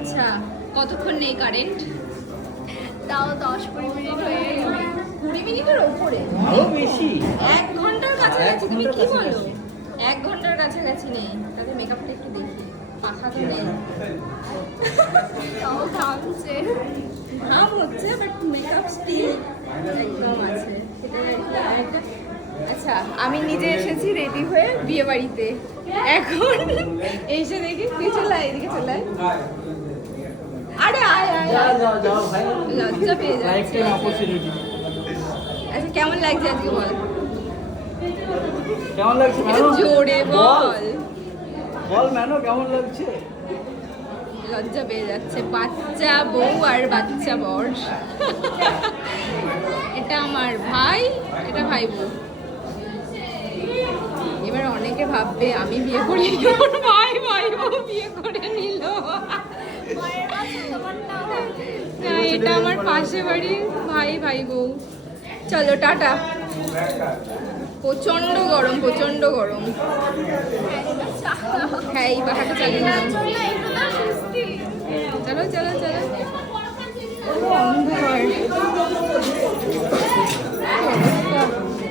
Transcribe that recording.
আচ্ছা কতক্ষণ নেই কারেন্ট? তাও 10-20 মিনিট হয়ে গেল। 20 মিনিটের ওপরে? আরো বেশি। 1 ঘন্টার কাছাকাছি? তুমি কি বলো? কাছাকাছি। 1 ঘন্টার কাছাকাছি নেই। তাহলে মেকআপটা একটু দেখি। পাখা তো নেই। তাও ঘামছে। ঘাম হচ্ছে বাট মেকআপ স্টিল একদম আছে। সেটা একটা। আচ্ছা আমি নিজে এসেছি রেডি হয়ে বিয়ে বাড়িতে। এখন এসে দেখি তুই চলে আয়, এদিকে চলে আয়। আরে আয় আয় যাও আয়। যাও যাও ভাই। লজ্জা পেয়ে যাচ্ছে। Lifetime opportunity. আচ্ছা কেমন লাগছে আজকে বল? কেমন লাগছে একটু ম্যানো? জোরে বল। বল ম্যানো কেমন লাগছে? লজ্জা পেয়ে যাচ্ছে। বাচ্চা বউ আর বাচ্চা বর। এটা আমার ভাই, এটা ভাই বউ। এবার অনেকে ভাববে আমি বিয়ে করি ওর ভাই ভাই বউ বিয়ে করে নিল। মায়ের বাসা তোমারটাও হবে। না এটা আমার পাশে বাড়ির ভাই ভাই বউ। চলো টাটা। প্রচন্ড গরম, প্রচন্ড গরম। হ্যাঁ এই পাখাটা চালিয়ে নাও। চলো একটু না সুস্থি। চলো চলো চলো।